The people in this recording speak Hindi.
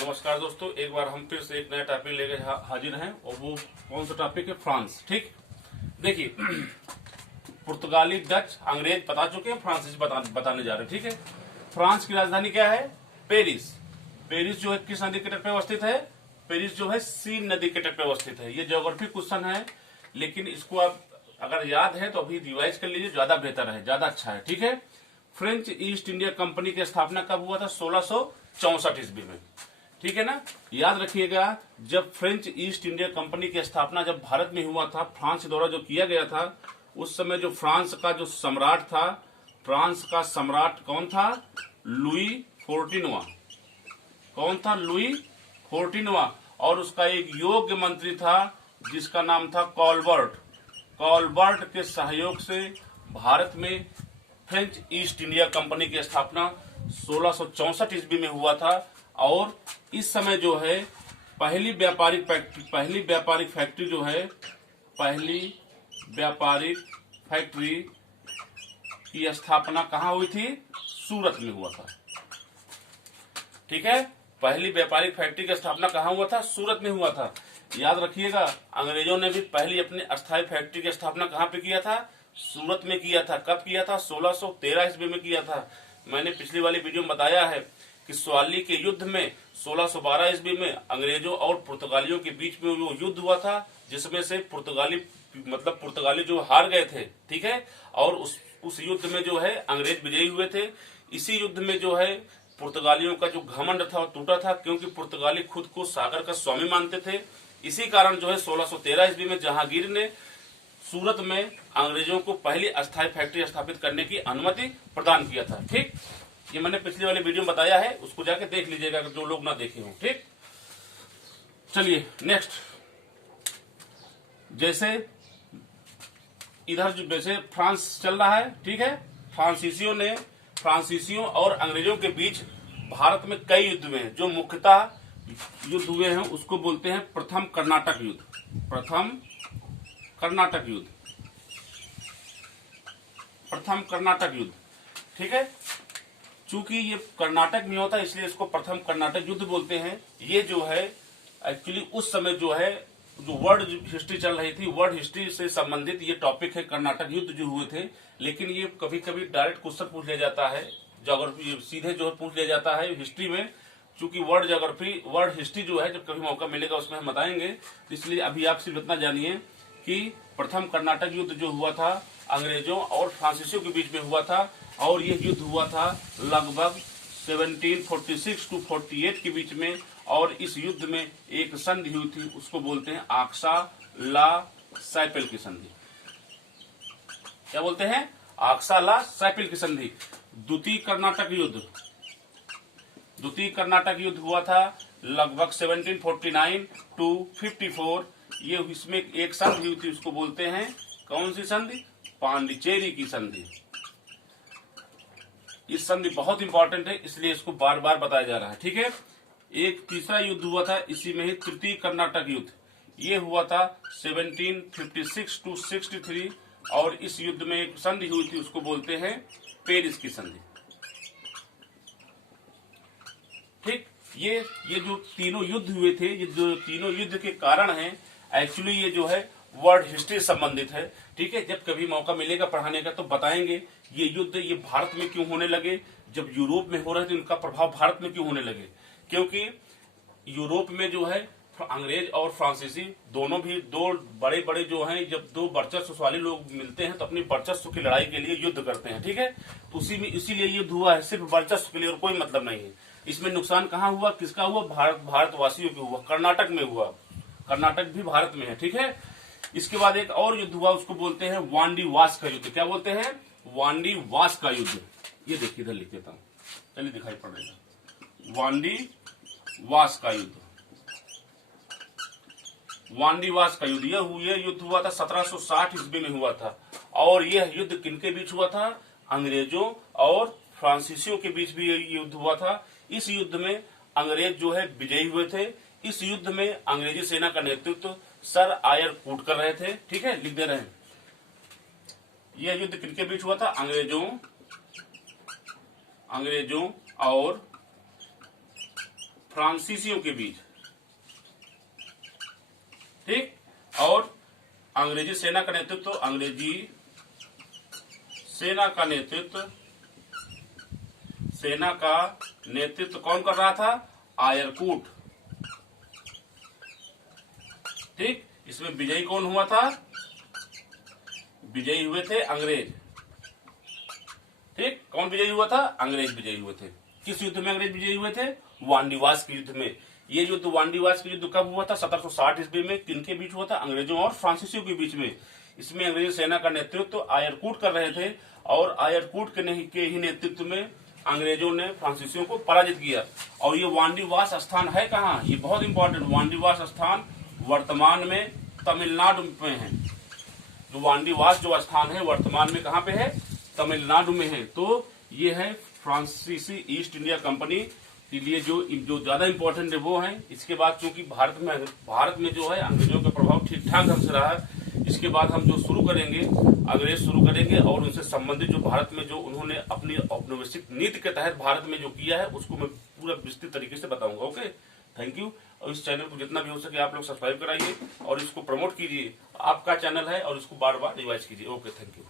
नमस्कार दोस्तों, एक बार हम फिर से एक नया टॉपिक लेकर हाजिर हैं और वो कौन सा टॉपिक है? फ्रांस। ठीक, देखिए पुर्तगाली, डच, अंग्रेज बता चुके हैं, फ्रांसीसी बताने जा रहे हैं। ठीक है, फ्रांस की राजधानी क्या है? पेरिस। पेरिस जो है किस नदी के तट पे अवस्थित है? पेरिस जो है सीन नदी के तट पे अवस्थित है। ये ज्योग्राफी क्वेश्चन है, लेकिन इसको आप अगर याद है तो अभी रिवाइज कर लीजिए, ज्यादा बेहतर है, ज्यादा अच्छा है। ठीक है, फ्रेंच ईस्ट इंडिया कंपनी की स्थापना कब हुआ था? 1664 ईस्वी में। ठीक है ना, याद रखिएगा, जब फ्रेंच ईस्ट इंडिया कंपनी की स्थापना जब भारत में हुआ था, फ्रांस द्वारा जो किया गया था, उस समय जो फ्रांस का जो सम्राट था, फ्रांस का सम्राट कौन था? लुई 14वां। कौन था? लुई 14वां। और उसका एक योग्य मंत्री था जिसका नाम था कॉलबर्ट। कॉलबर्ट के सहयोग से भारत में फ्रेंच ईस्ट इंडिया कंपनी की स्थापना 1664 ईस्वी में हुआ था। और इस समय जो है पहली व्यापारिक फैक्ट्री जो है, पहली व्यापारिक फैक्ट्री की स्थापना कहाँ हुई थी? सूरत में हुआ था। ठीक है, पहली व्यापारिक फैक्ट्री की स्थापना कहाँ हुआ था? सूरत में हुआ था। याद रखिएगा, अंग्रेजों ने भी पहली अपनी अस्थायी फैक्ट्री की स्थापना कहाँ पे किया था? सूरत में किया था। कब किया था? 1613 ईस्वी में किया था। मैंने पिछली वाली वीडियो में बताया है कि स्वाली के युद्ध में 1612 ईस्वी में अंग्रेजों और पुर्तगालियों के बीच में वो युद्ध हुआ था, जिसमें से पुर्तगाली जो हार गए थे। ठीक है, और उस युद्ध में जो है अंग्रेज विजयी हुए थे। इसी युद्ध में जो है पुर्तगालियों का जो घमंड था वो टूटा था, क्योंकि पुर्तगाली खुद को सागर का स्वामी मानते थे। इसी कारण जो है 1613 ईस्वी में जहांगीर ने सूरत में अंग्रेजों को पहली अस्थायी फैक्ट्री स्थापित करने की अनुमति प्रदान किया था। ठीक, ये मैंने पिछली वाले वीडियो में बताया है, उसको जाके देख लीजिएगा जो लोग ना देखे हों। ठीक, चलिए नेक्स्ट। जैसे इधर जैसे फ्रांस चल रहा है, ठीक है, फ्रांसीसियों और अंग्रेजों के बीच भारत में कई युद्ध हुए हैं। जो मुख्यतः युद्ध हुए हैं उसको बोलते हैं प्रथम कर्नाटक युद्ध। प्रथम कर्नाटक युद्ध। ठीक है, चूंकि ये कर्नाटक में होता है इसलिए इसको प्रथम कर्नाटक युद्ध बोलते हैं। ये जो है एक्चुअली उस समय जो है जो वर्ल्ड हिस्ट्री चल रही थी, वर्ल्ड हिस्ट्री से संबंधित ये टॉपिक है, कर्नाटक युद्ध जो हुए थे। लेकिन ये कभी कभी डायरेक्ट क्वेश्चन पूछ लिया जाता है, ज्योग्राफी सीधे जो है पूछ लिया जाता है हिस्ट्री में। चूंकि वर्ल्ड हिस्ट्री जो है, जब कभी मौका मिलेगा उसमें हम बताएंगे। इसलिए अभी आप सिर्फ इतना जानिए कि प्रथम कर्नाटक युद्ध जो हुआ था अंग्रेजों और फ्रांसीसियों के बीच में हुआ था, और ये युद्ध हुआ था लगभग 1746 to 48 के बीच में। और इस युद्ध में एक संधि हुई थी, उसको बोलते हैं आक्सा ला सैपिल की संधि। क्या बोलते हैं? आक्सा ला सैपिल की संधि। द्वितीय कर्नाटक युद्ध हुआ था लगभग 1749 to 54। ये इसमें एक संधि हुई थी, उसको बोलते हैं कौन सी संधि? पांडिचेरी की संधि। इस संधि बहुत इंपॉर्टेंट है, इसलिए इसको बार बार बताया जा रहा है। ठीक है, एक तीसरा युद्ध हुआ था इसी में ही, तृतीय कर्नाटक युद्ध। ये हुआ था 1756 to 63। और इस युद्ध में एक संधि हुई थी, उसको बोलते हैं पेरिस की संधि। ठीक, ये जो तीनों युद्ध हुए थे, ये जो तीनों युद्ध के कारण हैं, एक्चुअली ये जो है वर्ल्ड हिस्ट्री से संबंधित है। ठीक है, जब कभी मौका मिलेगा पढ़ाने का तो बताएंगे ये युद्ध ये भारत में क्यों होने लगे। जब यूरोप में हो रहे थे उनका प्रभाव भारत में क्यों होने लगे? क्योंकि यूरोप में जो है अंग्रेज और फ्रांसीसी दोनों भी दो बड़े बड़े जो हैं, जब दो वर्चस्वशाली लोग मिलते हैं तो अपनी वर्चस्व की लड़ाई के लिए युद्ध करते हैं। ठीक है, तो इसीलिए युद्ध हुआ है, सिर्फ वर्चस्व के लिए और कोई मतलब नहीं है। इसमें नुकसान कहाँ हुआ? किसका हुआ? भारतवासियों को हुआ। कर्नाटक में हुआ। कर्नाटक भी भारत में है। ठीक है, इसके बाद एक और युद्ध हुआ, उसको बोलते हैं वांडी वास का युद्ध। क्या बोलते हैं? वांडी वास का युद्ध। ये देखिए, इधर लिख देता हूं, चलिए दिखाई पड़ेगा। वांडी वास का युद्ध। वांडीवास का युद्ध, ये युद्ध हुआ था 1760 ईस्वी में हुआ था। और यह युद्ध किनके बीच हुआ था? अंग्रेजों और फ्रांसीसियों के बीच भी यह युद्ध हुआ था। इस युद्ध में अंग्रेज जो है विजयी हुए थे। इस युद्ध में अंग्रेजी सेना का नेतृत्व सर आयर कूट कर रहे थे। ठीक है, लिख दे रहे हैं। यह युद्ध किनके बीच हुआ था? अंग्रेजों और फ्रांसीसियों के बीच, ठीक। और अंग्रेजी सेना का नेतृत्व, अंग्रेजी सेना का नेतृत्व कौन कर रहा था? आयरकूट, ठीक। इसमें विजयी कौन हुआ था? विजयी हुए थे अंग्रेज, ठीक। कौन विजयी हुआ था? अंग्रेज विजयी हुए थे। किस युद्ध में अंग्रेज विजयी हुए थे? वांडीवास के युद्ध में। ये युद्ध वांडीवास के युद्ध कब हुआ था? 1760 ईस्वी में। किनके बीच हुआ था? अंग्रेजों और फ्रांसीसियों के बीच में। इसमें अंग्रेजी सेना का नेतृत्व आयरकूट कर रहे थे और आयरकूट के ही नेतृत्व में अंग्रेजों ने फ्रांसीसियों को पराजित किया। और ये वांडीवास स्थान है कहाँ? ये बहुत इंपॉर्टेंट, वांडीवास स्थान वर्तमान में तमिलनाडु में है। जो वांडीवास जो स्थान है वर्तमान में कहाँ पे है? तमिलनाडु में है। तो ये है फ्रांसीसी ईस्ट इंडिया कंपनी के लिए जो ज्यादा इंपॉर्टेंट है वो है। इसके बाद चूंकि भारत में जो है अंग्रेजों का प्रभाव ठीक ठाक ढंग से रहा है, इसके बाद हम जो शुरू करेंगे, अंग्रेज शुरू करेंगे और उनसे संबंधित जो भारत में जो उन्होंने अपनी औपनिवेशिक नीति के तहत भारत में जो किया है उसको मैं पूरा विस्तृत तरीके से बताऊंगा। Okay, thank you. और इस चैनल को जितना भी हो सके आप लोग सब्सक्राइब कराइए और इसको प्रमोट कीजिए। आपका चैनल है और इसको बार बार रिवाइज कीजिए। Okay, thank you.